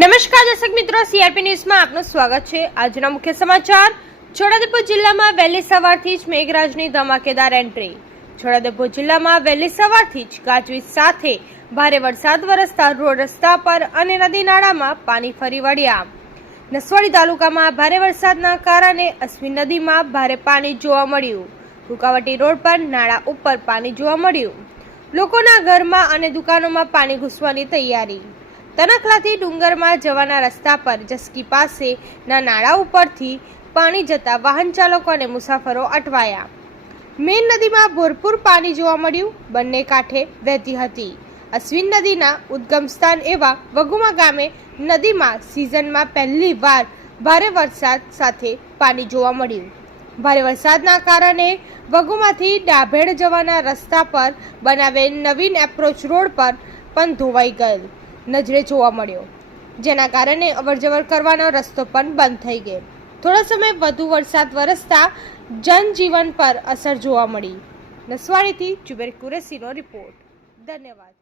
દર્શક મિત્રો સીઆરપી ન્યૂઝમાં આપનું સ્વાગત છે. આજના મુખ્ય સમાચાર, છોટાઉદેપુર જિલ્લામાં વહેલી સવારથી જ મેઘરાજની ધમાકેદાર એન્ટ્રી. છોટાઉદેપુર જિલ્લામાં વહેલી સવારથી જ ગાજવીજ સાથે ભારે વરસાદ વરસતા રોડ રસ્તા પર અને નદી નાળામાં પાણી ફરી વળ્યા. નસવાડી તાલુકામાં ભારે વરસાદના કારણે અશ્વિન નદીમાં ભારે પાણી જોવા મળ્યું. રૂકાવટી રોડ પર નાળા ઉપર પાણી જોવા મળ્યું. લોકોના ઘરમાં અને દુકાનોમાં પાણી ઘૂસવાની તૈયારી. તનખલાથી ડુંગરમાં જવાના રસ્તા પર જસકી પાસે ના નાળા ઉપરથી પાણી જતા વાહન ચાલકો અને મુસાફરો અટવાયા. મેન નદીમાં ભરપૂર પાણી જોવા મળ્યું. બંને કાંઠે વહેતી હતી. અશ્વિન નદીના ઉદ્ગમ સ્થાન એવા વગુમા ગામે નદીમાં સિઝનમાં પહેલી વાર ભારે વરસાદ સાથે પાણી જોવા મળ્યું. ભારે વરસાદના કારણે વગુમાંથી ડાભેડ જવાના રસ્તા પર બનાવેલ નવીન એપ્રોચ રોડ પર પણ ધોવાઈ ગયેલ. નજરે જોવા મળ્યો. જેના કારણે અવરજવર કરવાનો રસ્તો પણ બંધ થઈ ગયો. થોડા સમય વધુ વરસાદ વરસતા જનજીવન પર અસર જોવા મળી. નસવાડીથી જુબેર કુરેશીનો રિપોર્ટ. ધન્યવાદ.